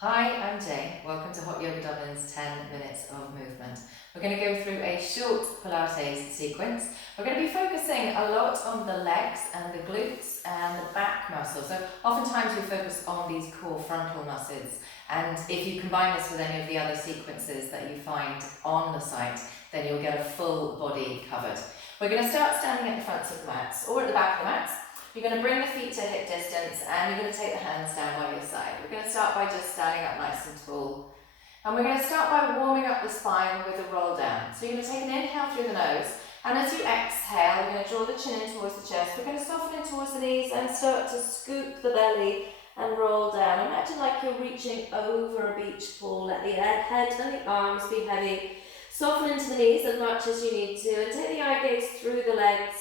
Hi, I'm Jane. Welcome to Hot Yoga Dublin's 10 minutes of movement. We're going to go through a short Pilates sequence. We're going to be focusing a lot on the legs and the glutes and the back muscles. So oftentimes we focus on these core frontal muscles, and if you combine this with any of the other sequences that you find on the site, then you'll get a full body covered. We're going to start standing at the fronts of the mats or at the back of the mats. You're going to bring the feet to hip distance and you're going to take the hands down by your side. We're going to start by just standing up nice and tall. And we're going to start by warming up the spine with a roll down. So you're going to take an inhale through the nose, and as you exhale, we're going to draw the chin in towards the chest. We're going to soften in towards the knees and start to scoop the belly and roll down. Imagine like you're reaching over a beach ball. Let the head and the arms be heavy. Soften into the knees as much as you need to, and take the eye gaze through the legs.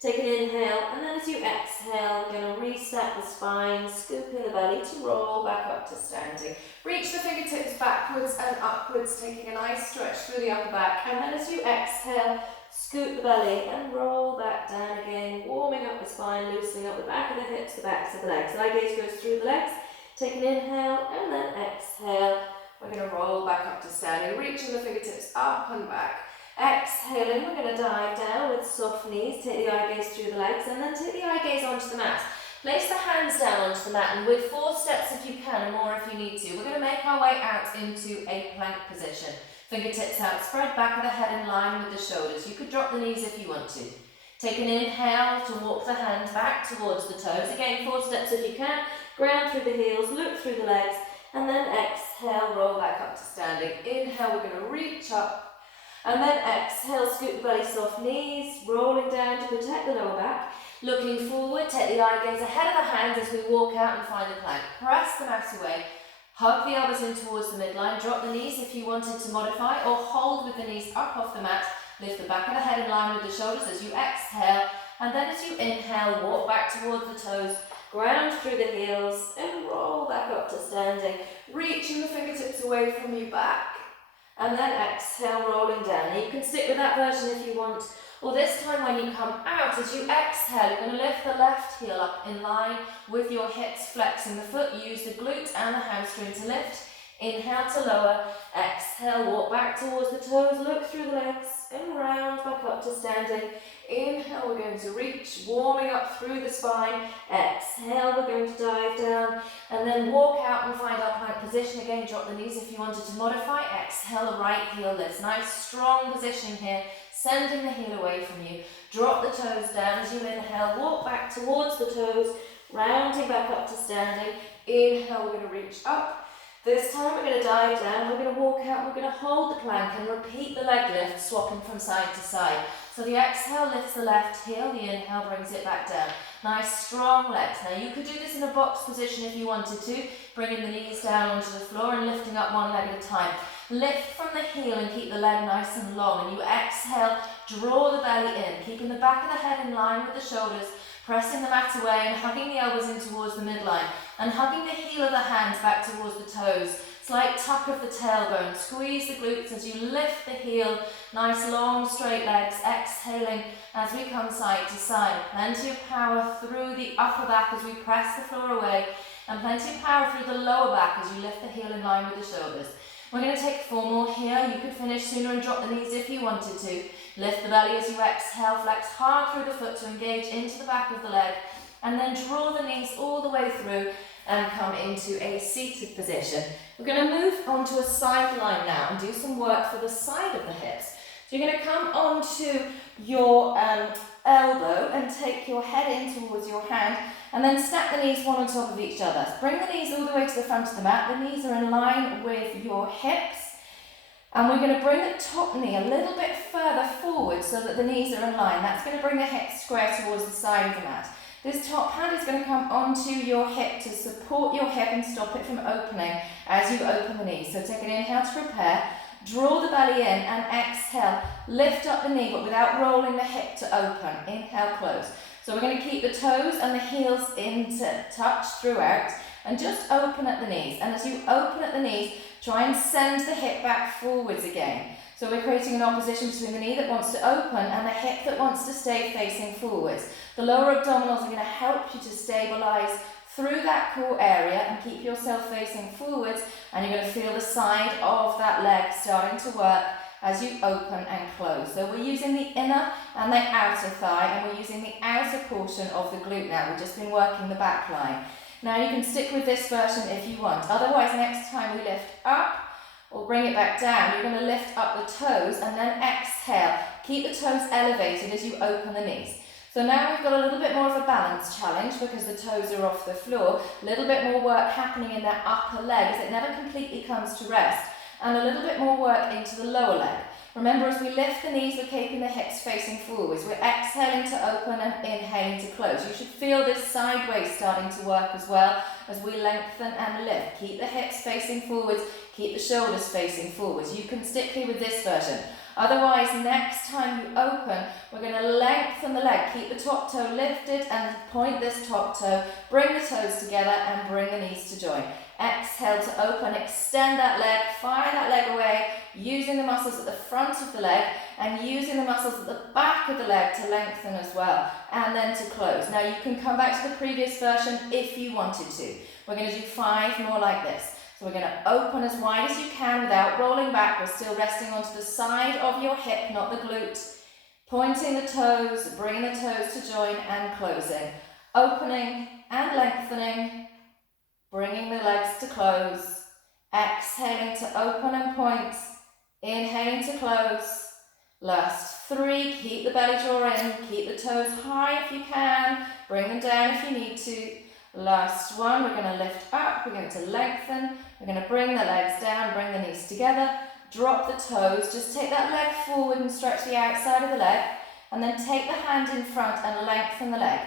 Take an inhale, and then as you exhale, we're going to reset the spine, scooping the belly to roll back up to standing. Reach the fingertips backwards and upwards, taking a nice stretch through the upper back. And then as you exhale, scoop the belly and roll back down again, warming up the spine, loosening up the back of the hips, the backs of the legs. Eye gaze goes through the legs. Take an inhale, and then exhale. We're going to roll back up to standing, reaching the fingertips up and back. Exhaling, we're going to dive down with soft knees, take the eye gaze through the legs, and then take the eye gaze onto the mat. Place the hands down onto the mat, and with 4 steps if you can, and more if you need to, we're going to make our way out into a plank position. Fingertips out, spread back of the head in line with the shoulders. You could drop the knees if you want to. Take an inhale to walk the hands back towards the toes. Again, 4 steps if you can. Ground through the heels, loop through the legs, and then exhale, roll back up to standing. Inhale, we're going to reach up. And then exhale, scoop the belly, soft knees, rolling down to protect the lower back. Looking forward, take the eye gaze ahead of the hands as we walk out and find the plank. Press the mat away, hug the elbows in towards the midline, drop the knees if you wanted to modify, or hold with the knees up off the mat. Lift the back of the head in line with the shoulders as you exhale, and then as you inhale, walk back towards the toes, ground through the heels, and roll back up to standing. Reaching the fingertips away from you back. And then exhale, rolling down. Now you can stick with that version if you want, or this time when you come out, as you exhale, you're going to lift the left heel up in line with your hips flexing the foot. Use the glute and the hamstring to lift. Inhale to lower, exhale, walk back towards the toes, look through the legs, and round back up to standing. Inhale, we're going to reach, warming up through the spine. Exhale, we're going to dive down, and then walk out and find our plank position. Again, drop the knees if you wanted to modify. Exhale, the right heel lifts. Nice, strong position here, sending the heel away from you. Drop the toes down as you inhale, walk back towards the toes, rounding back up to standing. Inhale, we're going to reach up. This time we're going to dive down, we're going to walk out, we're going to hold the plank and repeat the leg lift, swapping from side to side. So the exhale lifts the left heel, the inhale brings it back down. Nice strong legs. Now you could do this in a box position if you wanted to, bringing the knees down onto the floor and lifting up one leg at a time. Lift from the heel and keep the leg nice and long, and you exhale, draw the belly in, keeping the back of the head in line with the shoulders, pressing the mat away and hugging the elbows in towards the midline, and hugging the heel of the hands back towards the toes. Slight tuck of the tailbone. Squeeze the glutes as you lift the heel. Nice long straight legs. Exhaling as we come side to side. Plenty of power through the upper back as we press the floor away, and plenty of power through the lower back as you lift the heel in line with the shoulders. We're going to take 4 more here. You could finish sooner and drop the knees if you wanted to. Lift the belly as you exhale, flex hard through the foot to engage into the back of the leg, and then draw the knees all the way through and come into a seated position. We're going to move onto a side line now and do some work for the side of the hips. So you're going to come onto your elbow and take your head in towards your hand, and then stack the knees one on top of each other. Bring the knees all the way to the front of the mat. The knees are in line with your hips. And we're going to bring the top knee a little bit further forward so that the knees are in line. That's going to bring the hips square towards the side of the mat. This top hand is going to come onto your hip to support your hip and stop it from opening as you open the knees. So take an inhale to prepare, draw the belly in, and exhale. Lift up the knee but without rolling the hip to open. Inhale, close. So we're going to keep the toes and the heels into touch throughout, and just open at the knees. And as you open at the knees, try and send the hip back forwards again. So we're creating an opposition between the knee that wants to open and the hip that wants to stay facing forwards. The lower abdominals are going to help you to stabilize through that core area and keep yourself facing forwards, and you're going to feel the side of that leg starting to work as you open and close. So we're using the inner and the outer thigh, and we're using the outer portion of the glute now. We've just been working the back line. Now you can stick with this version if you want. Otherwise, next time we lift up or bring it back down, you're going to lift up the toes and then exhale. Keep the toes elevated as you open the knees. So now we've got a little bit more of a balance challenge because the toes are off the floor. A little bit more work happening in that upper leg as it never completely comes to rest. And a little bit more work into the lower leg. Remember, as we lift the knees, we're keeping the hips facing forwards. We're exhaling to open and inhaling to close. You should feel this sideways starting to work as well as we lengthen and lift. Keep the hips facing forwards, keep the shoulders facing forwards. You can stick here with this version. Otherwise, next time you open, we're going to lengthen the leg. Keep the top toe lifted and point this top toe. Bring the toes together and bring the knees to join. Exhale to open, extend that leg, fire that leg away, using the muscles at the front of the leg and using the muscles at the back of the leg to lengthen as well, and then to close. Now you can come back to the previous version if you wanted to. We're going to do 5 more like this. So we're going to open as wide as you can without rolling back. We're still resting onto the side of your hip, not the glute. Pointing the toes, bringing the toes to join and closing. Opening and lengthening. Bringing the legs to close. Exhaling to open and point. Inhaling to close. Last 3. Keep the belly draw in. Keep the toes high if you can. Bring them down if you need to. Last 1. We're going to lift up. We're going to lengthen. We're going to bring the legs down. Bring the knees together. Drop the toes. Just take that leg forward and stretch the outside of the leg. And then take the hand in front and lengthen the leg.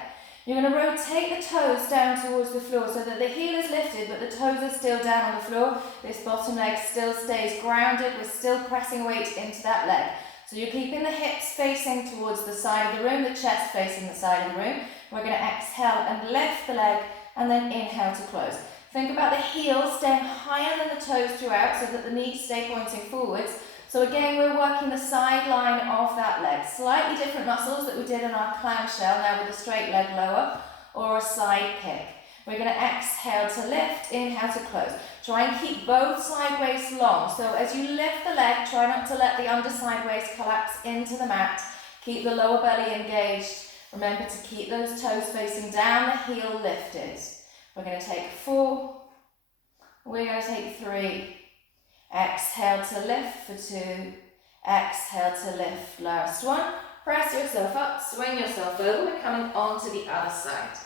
You're going to rotate the toes down towards the floor so that the heel is lifted but the toes are still down on the floor. This bottom leg still stays grounded. We're still pressing weight into that leg. So you're keeping the hips facing towards the side of the room, the chest facing the side of the room. We're going to exhale and lift the leg and then inhale to close. Think about the heel staying higher than the toes throughout so that the knees stay pointing forwards. So again, we're working the side line of that leg. Slightly different muscles that we did in our clamshell, now with a straight leg lower, or a side kick. We're going to exhale to lift, inhale to close. Try and keep both side waists long. So as you lift the leg, try not to let the underside waist collapse into the mat. Keep the lower belly engaged. Remember to keep those toes facing down, the heel lifted. We're going to take 4. We're going to take 3. Exhale to lift for 2. Exhale to lift. Last 1. Press yourself up, swing yourself over. We're coming onto the other side.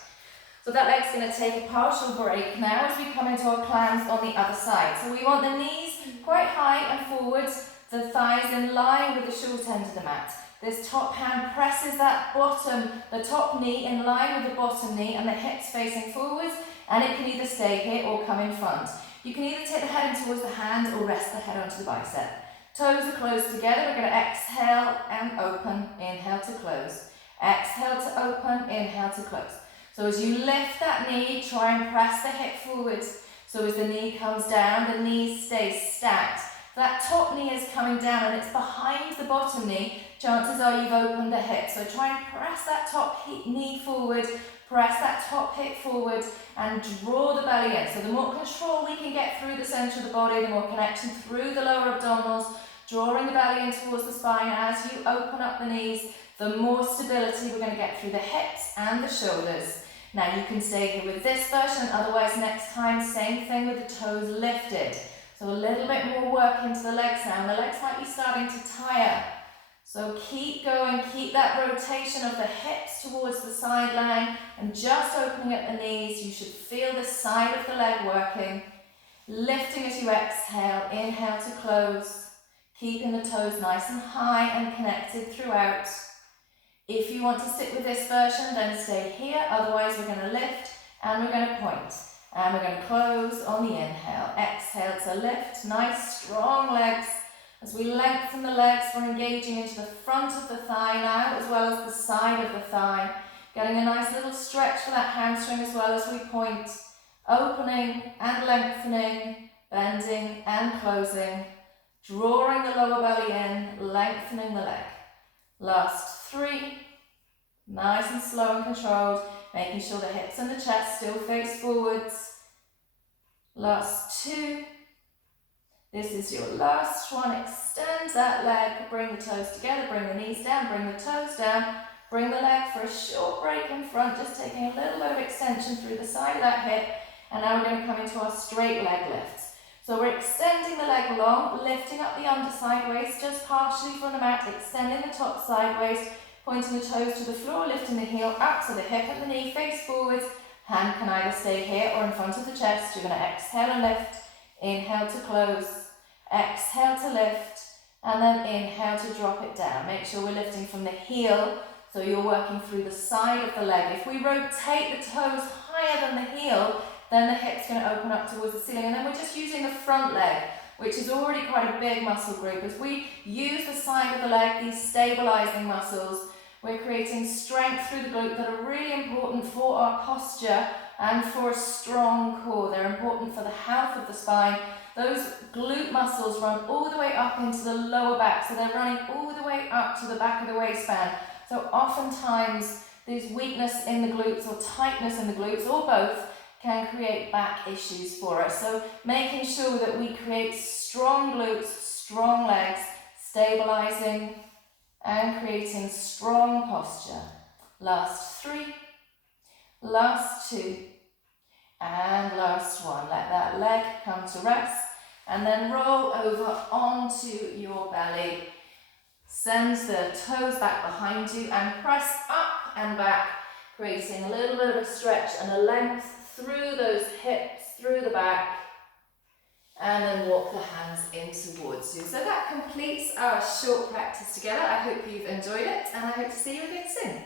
So that leg's going to take a partial break now as we come into our plans on the other side. So we want the knees quite high and forwards, the thighs in line with the short end of the mat. This top hand presses that bottom, the top knee in line with the bottom knee and the hips facing forwards, and it can either stay here or come in front. You can either take the head in towards the hand or rest the head onto the bicep. Toes are closed together. We're going to exhale and open, inhale to close. Exhale to open, inhale to close. So as you lift that knee, try and press the hip forwards. So as the knee comes down, the knee stays stacked. That top knee is coming down and it's behind the bottom knee. Chances are you've opened the hip. So try and press that top knee forward, press that top hip forward and draw the belly in. So the more control we can get through the centre of the body, the more connection through the lower abdominals, drawing the belly in towards the spine. As you open up the knees, the more stability we're going to get through the hips and the shoulders. Now you can stay here with this version, otherwise next time, same thing with the toes lifted. So a little bit more work into the legs now, and the legs might be starting to tire. So keep going, keep that rotation of the hips towards the sideline and just opening up the knees. You should feel the side of the leg working. Lifting as you exhale, inhale to close. Keeping the toes nice and high and connected throughout. If you want to stick with this version, then stay here. Otherwise, we're going to lift and we're going to point. And we're going to close on the inhale. Exhale to lift. Nice, strong legs. As we lengthen the legs, we're engaging into the front of the thigh now, as well as the side of the thigh. Getting a nice little stretch for that hamstring as well as we point. Opening and lengthening, bending and closing. Drawing the lower belly in, lengthening the leg. Last 3. Nice and slow and controlled. making sure the hips and the chest still face forwards. Last 2. This is your last one. Extend that leg, bring the toes together, bring the knees down, bring the toes down, bring the leg for a short break in front, just taking a little bit of extension through the side of that hip. And now we're going to come into our straight leg lifts. So we're extending the leg long, lifting up the underside waist just partially from the mat, extending the top sideways, pointing the toes to the floor, lifting the heel up so the hip and the knee face forwards. Hand can either stay here or in front of the chest. You're going to exhale and lift, inhale to close, exhale to lift, and then inhale to drop it down. Make sure we're lifting from the heel, so you're working through the side of the leg. If we rotate the toes higher than the heel, then the hip's going to open up towards the ceiling, and then we're just using the front leg, which is already quite a big muscle group. As we use the side of the leg, these stabilizing muscles, we're creating strength through the glute that are really important for our posture and for a strong core. They're important for the health of the spine. Those glute muscles run all the way up into the lower back, so they're running all the way up to the back of the waistband. So oftentimes there's weakness in the glutes or tightness in the glutes or both can create back issues for us. So making sure that we create strong glutes, strong legs, stabilizing and creating strong posture. Last 3, last 2, and last 1. Let that leg come to rest and then roll over onto your belly. Send the toes back behind you and press up and back, creating a little bit of a stretch and a length through those hips, through the back, and then walk the hands in towards you. So that completes our short practice together. I hope you've enjoyed it, and I hope to see you again soon.